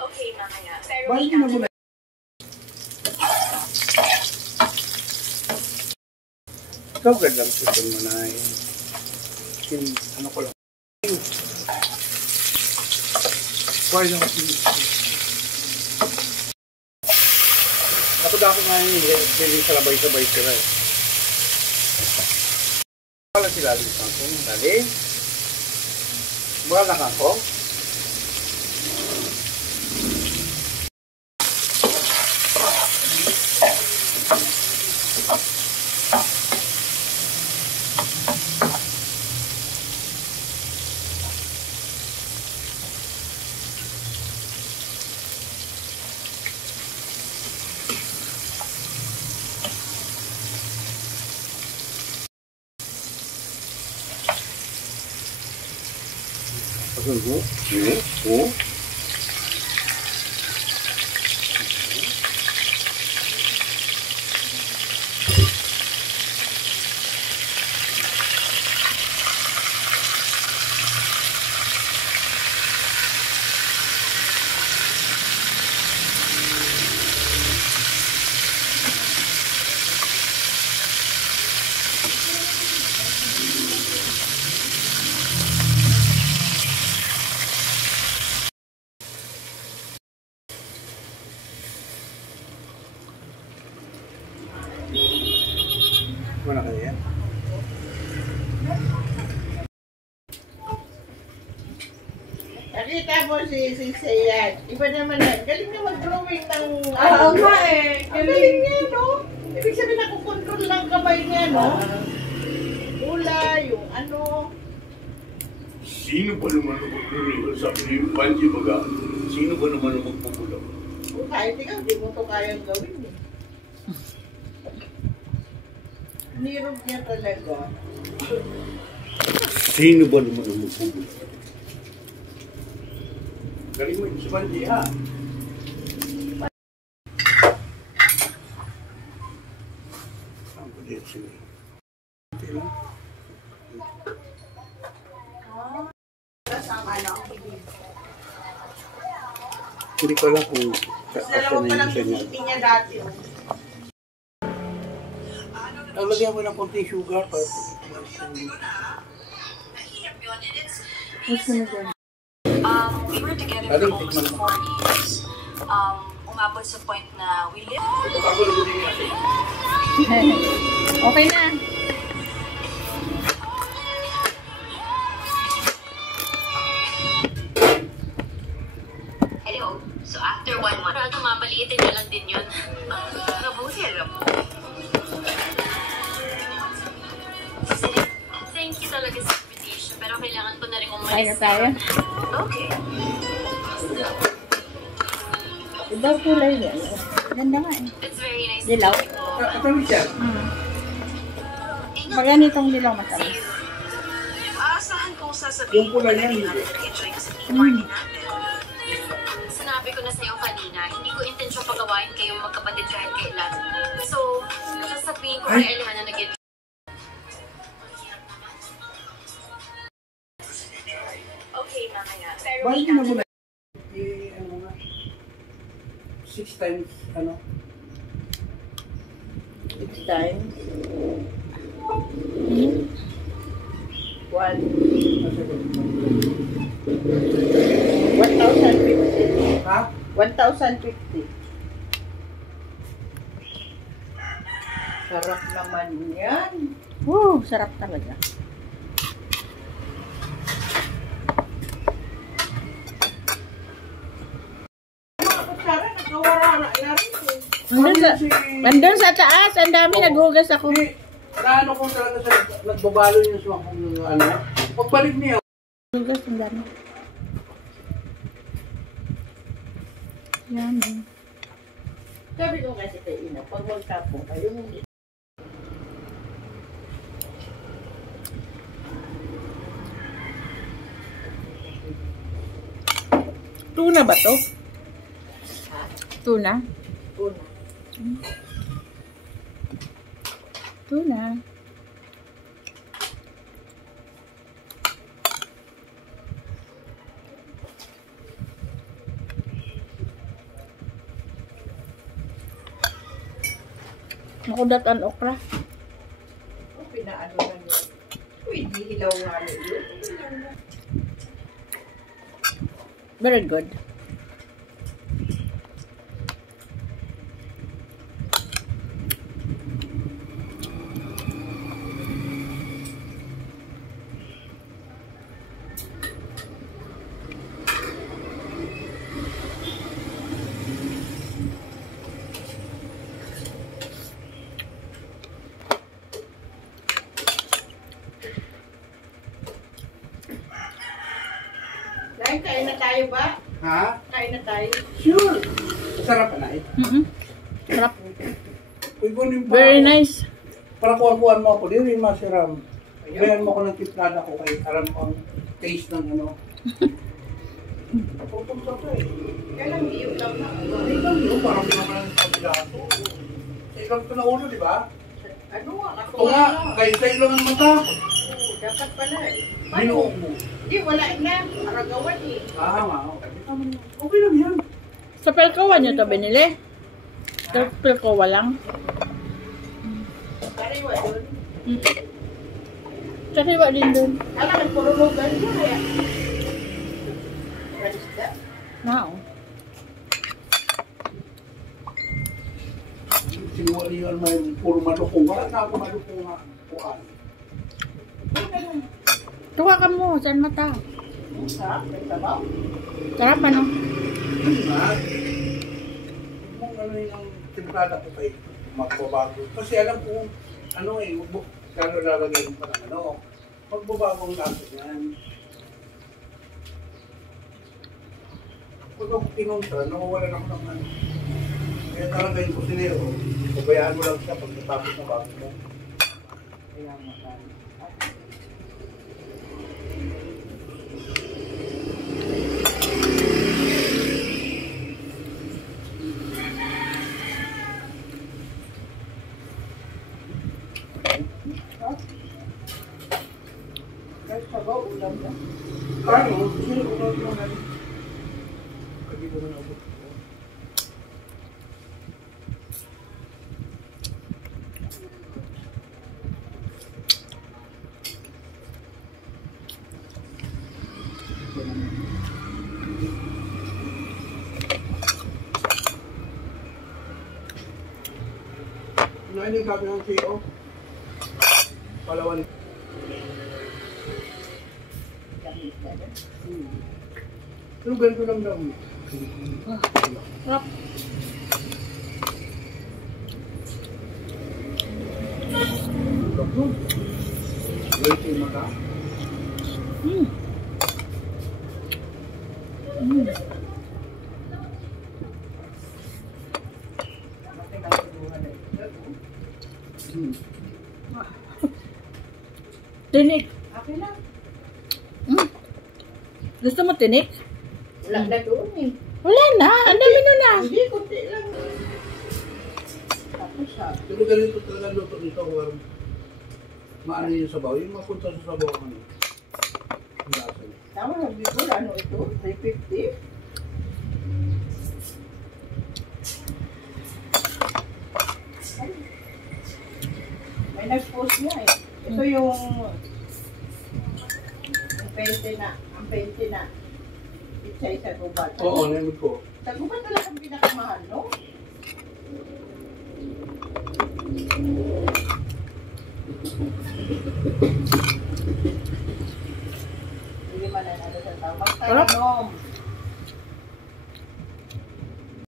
Okay, mamaya. Pero bakit mo na? Ikaw gandang susun mo na yung ano ko lang. Why lang ako nga yun, hindi sabay-sabay sila eh. Wala sila lisang kung dali. Wala ka ko. Wala ka yan? Nakita mo si Sayan. Iba naman yan. Galing na mag-drawing ng... Oo nga eh. Galing niya, no? Ibig sabihin nakukontrol lang kamay niya, no? Ula, yung ano... Sino ba naman ang magpupulong? Sabi niyo yung Panji Baga, sino ba naman ang magpupulong? Kahit ikaw, hindi mo ito kayang gawin, eh. Nirog niya talaga. Sino ba naman ang magpupulong? Galing mo yung si Panji, ha? Saan ko dito sila? Hindi ko alam kung Dalawa pa lang yung niya dati. Lagyan ko ng konting sugar para we were together for almost 4 years. Umabot sa point na we live. Okay na. Hello. So after 1 month, mamaliitin niya lang din yun. Nabusi, alam mo. Thank you talaga sa invitation, pero kailangan ko na rin umalis. Kaya tayo. Okay. Iba kulay yan. Ganda nga eh. It's very nice. Dilaw. Ito siya. Maganitong dilaw matamis. Saan kong sasabihin Yung pula niya, hindi. Enjoy kasi tea party natin. Sinabi ko na sa'yo kanina, hindi ko intensyon pagawain kayong magkapatid kahit kailan. So, sasabihin ko kay Elihan na nag-enjoy. Okay, mamaya. Pero Bakit mo na ano nga? 6 times, ano? 6 times. 1,050. Ha? 1,050. Sarap naman yan. Sarap talaga. Nandun sa taas, ang dami naghugas ako. Naano ko talaga sa nagbabalo niya sa ano. Pagbalik niya. Hugas, ang dami. Yan. Sabi ko kasi kay Ina, pag magkapong kayo, Tuna ba to? Tuna? una. Tuna. Makudat ang okra. Oh, pinaano na niya. Uy, di hilaw nga na yun. Very good. Dahil kain na tayo ba? Ha? Kain na tayo. Sure. Masarap na eh. Sarap. Uy, kunin pa Very ako. nice. Para kuhan-kuhan mo ako. Di rin masiram. Gayan mo ko ng tiplada ko kay aram ko ang taste ng ano. Pupunta ka eh. Kaya lang, iyo lang na. Ay lang yun. Parang pinamalan sa kabilato. Sa ilang ito na ulo, di ba? Ano nga, ako Ito nga. Kaya sa ilang ang mata. dapat pala eh. Binuok mo. Di, wala na. Aragawan eh. Nga. Okay lang yan. Sa Pelcoa nyo to binili? Sa Pelcoa lang? Kariwa doon. Kariwa din dun. Alam, nagpurulogan niya kaya. Ranista. Wow. Sinuwalihan mo yung puro malukong. Wala na ako malukong nga. Kuhan. Tuwa ka mo, saan mata? Sarap, may sabaw. Sarap ano? Yun nga. Kung ano yung timplada ko kay magbabago. Kasi alam ko, ano eh, kano lalagay mo pa ng ano, magbabago ang laso niyan. Pag ako pinunta, nawawalan ako ng ano. Kaya talaga yung kusinero, pabayaan mo lang siya pag natapos na bago mo. Kaya nga. Kahit sabaw, ulam na. Ano? Sino ko lang yung ano? Hindi ko na abot. Nainig kami ng CEO. Palawan. Pero ganito lang daw. Sarap. Wait yung mata. Tinik. Akin lang. Gusto mo tinik? Wala na doon eh. Wala na. Ang dami nun na. Hindi, kunti lang. Tapos ha. Pero ganito talaga luto nito kung maano yung sabaw. Yung mapunta sa sabaw ano. Ang lasa niya. Tama, sabi ko, ano ito? 350? Ay. May nag-post niya eh. Ito yung ang 20 na. Ang 20 na. Isa-isa gubat. Oo, narinig ko. Sa gubat talaga ang pinakamahal, no? Hindi man na ano sa tao. Sarap. Magtanom.